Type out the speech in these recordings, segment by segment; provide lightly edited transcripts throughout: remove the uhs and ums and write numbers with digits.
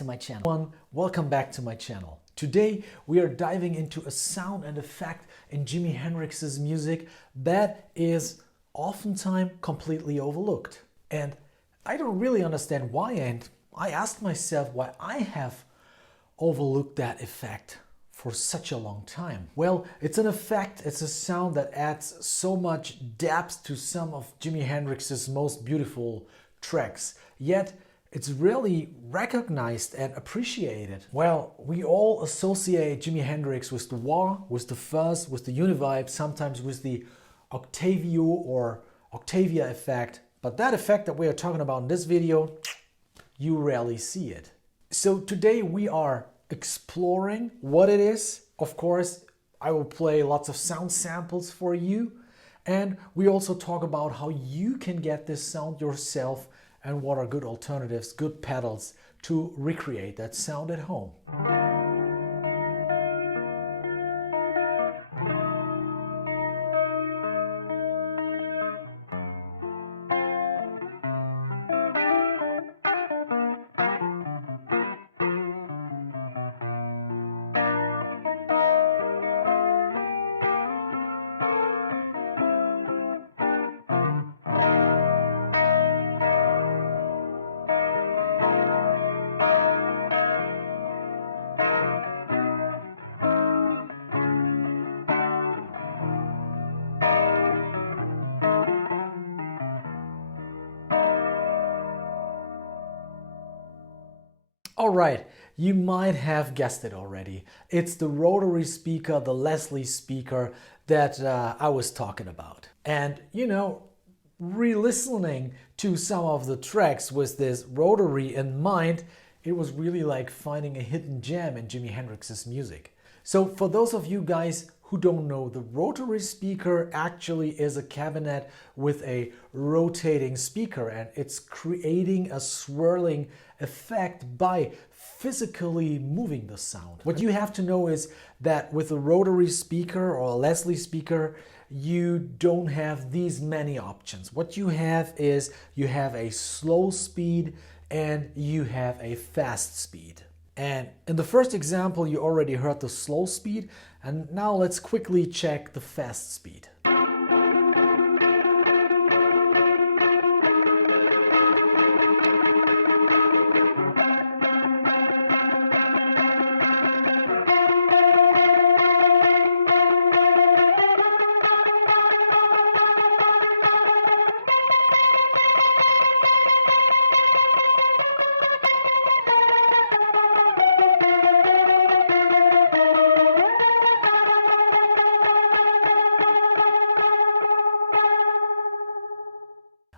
to my channel. Welcome back to my channel. Today we are diving into a sound and effect in Jimi Hendrix's music that is oftentimes completely overlooked. And I don't really understand why, and I asked myself why I have overlooked that effect for such a long time. Well, it's an effect, it's a sound that adds so much depth to some of Jimi Hendrix's most beautiful tracks, yet it's rarely recognized and appreciated. Well, we all associate Jimi Hendrix with the wah, with the fuzz, with the uni-vibe, sometimes with the Octavio or Octavia effect, but that effect that we are talking about in this video, you rarely see it. So today we are exploring what it is. Of course, I will play lots of sound samples for you, and we also talk about how you can get this sound yourself and what are good alternatives, good pedals to recreate that sound at home. Alright, you might have guessed it already. It's the rotary speaker, the Leslie speaker that I was talking about. And you know, re-listening to some of the tracks with this rotary in mind, it was really like finding a hidden gem in Jimi Hendrix's music. So for those of you guys who don't know, the rotary speaker actually is a cabinet with a rotating speaker, and it's creating a swirling effect by physically moving the sound. What you have to know is that with a rotary speaker or a Leslie speaker, you don't have these many options. What you have is you have a slow speed and you have a fast speed. And in the first example, you already heard the slow speed, and now let's quickly check the fast speed.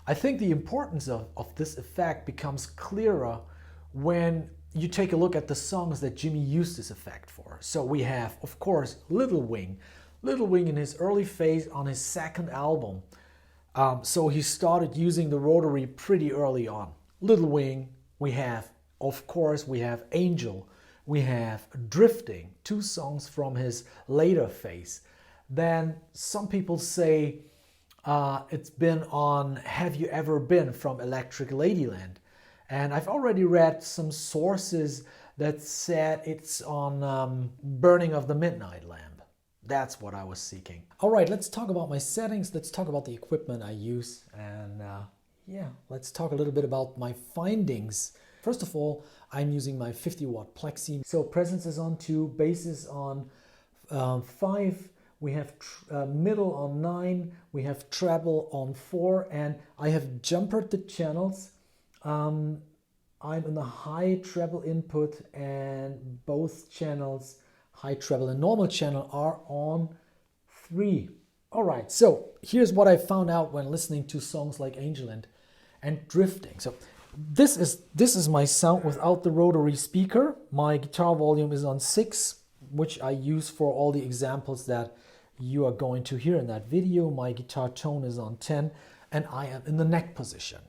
I think the importance of this effect becomes clearer when you take a look at the songs that Jimi used this effect for. So we have, of course, Little Wing. Little Wing in his early phase on his second album. So he started using the rotary pretty early on. Little Wing, we have, of course, we have Angel. We have Drifting, two songs from his later phase. Then some people say it's been on Have You Ever Been from Electric Ladyland. And I've already read some sources that said it's on Burning of the Midnight Lamp. That's what I was seeking. Alright, let's talk about my settings. Let's talk about the equipment I use. And yeah, let's talk a little bit about my findings. First of all, I'm using my 50 watt Plexi. So presence is on 2, bass is on 5. We have middle on 9, we have treble on 4, and I have jumpered the channels. I'm in the high treble input, and both channels, high treble and normal channel, are on 3. Alright, so here's what I found out when listening to songs like Angel and Drifting. So this is my sound without the rotary speaker. My guitar volume is on 6, which I use for all the examples that you are going to hear in that video. My guitar tone is on 10, and I am in the neck position.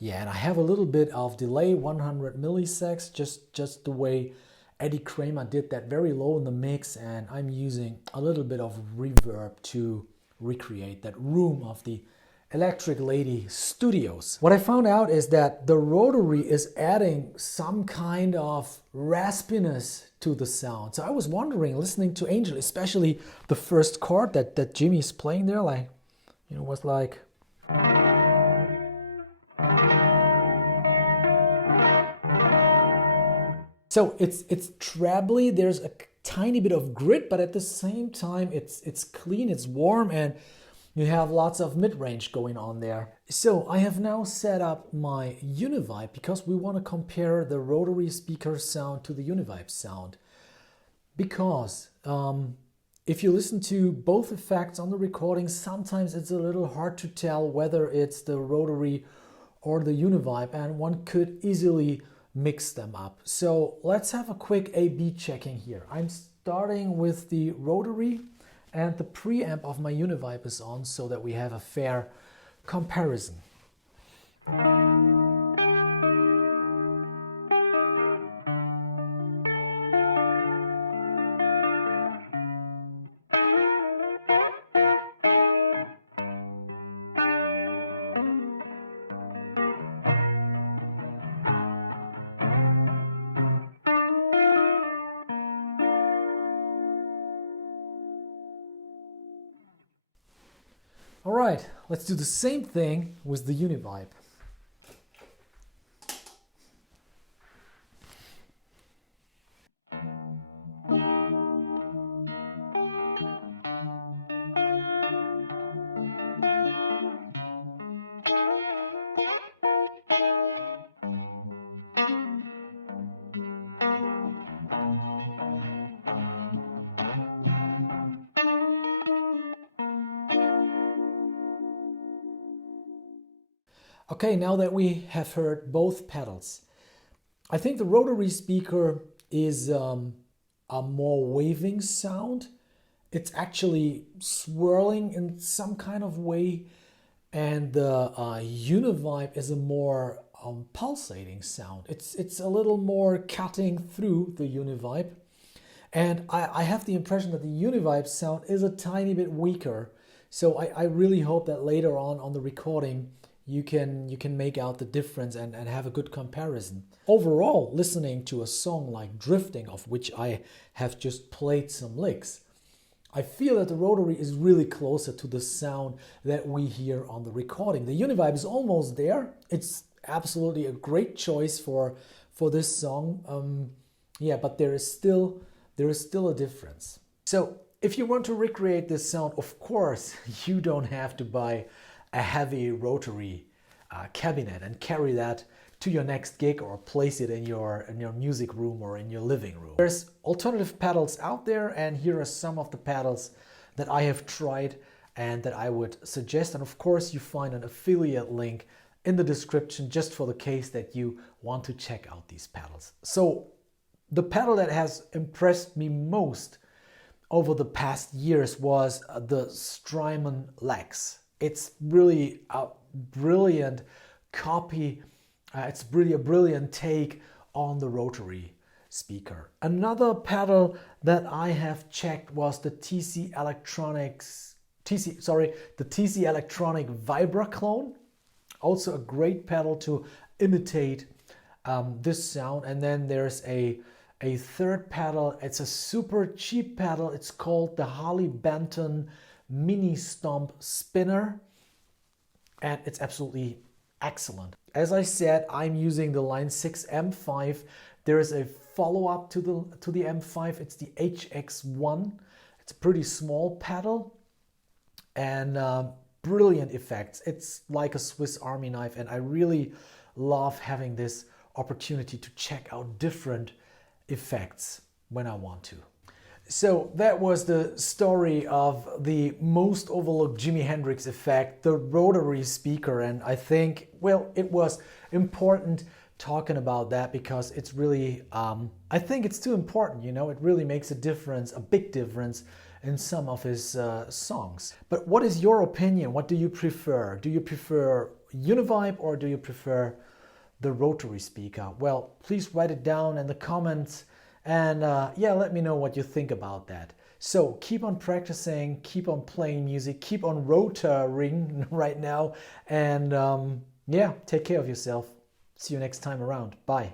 Yeah, and I have a little bit of delay, 100 milliseconds, just the way Eddie Kramer did that, very low in the mix, and I'm using a little bit of reverb to recreate that room of the Electric Lady Studios. What I found out is that the rotary is adding some kind of raspiness to the sound. So I was wondering, listening to Angel, especially the first chord that Jimi is playing there, like, you know, was like. So it's trebly, there's a tiny bit of grit, but at the same time it's clean, it's warm, and you have lots of mid-range going on there. So I have now set up my uni-vibe because we want to compare the rotary speaker sound to the uni-vibe sound. Because if you listen to both effects on the recording, sometimes it's a little hard to tell whether it's the rotary or the uni-vibe, and one could easily mix them up. So let's have a quick A/B checking here. I'm starting with the rotary, and the preamp of my uni-vibe is on so that we have a fair comparison. All right, let's do the same thing with the uni-vibe. Okay, now that we have heard both pedals, I think the rotary speaker is a more waving sound. It's actually swirling in some kind of way, and the uni-vibe is a more pulsating sound. It's a little more cutting through the uni-vibe, and I have the impression that the uni-vibe sound is a tiny bit weaker. So I really hope that later on the recording you can make out the difference and have a good comparison. Overall, listening to a song like Drifting, of which I have just played some licks, I feel that the rotary is really closer to the sound that we hear on the recording. The uni-vibe is almost there. It's absolutely a great choice for this song. Yeah, but there is still a difference. So if you want to recreate this sound, of course, you don't have to buy a heavy rotary cabinet and carry that to your next gig or place it in your music room or in your living room. There's alternative pedals out there, and here are some of the pedals that I have tried and that I would suggest. And of course, you find an affiliate link in the description just for the case that you want to check out these pedals. So the pedal that has impressed me most over the past years was the Strymon Lex. It's really a brilliant copy. It's really a brilliant take on the rotary speaker. Another pedal that I have checked was the TC Electronic Vibra Clone. Also a great pedal to imitate this sound. And then there's a third pedal. It's a super cheap pedal. It's called the Harley Benton Mini Stomp Spinner, and it's absolutely excellent. As I said, I'm using the Line 6 M5. There is a follow-up to the M5. It's the HX1. It's a pretty small pedal and brilliant effects. It's like a Swiss Army knife, and I really love having this opportunity to check out different effects when I want to. So that was the story of the most overlooked Jimi Hendrix effect, the rotary speaker. And I think, well, it was important talking about that because it's really, I think it's too important, you know, it really makes a difference, a big difference in some of his songs. But what is your opinion? What do you prefer? Do you prefer uni-vibe or do you prefer the rotary speaker? Well, please write it down in the comments. And yeah, let me know what you think about that. So keep on practicing, keep on playing music, keep on rotoring right now, and yeah, take care of yourself. See you next time around. Bye.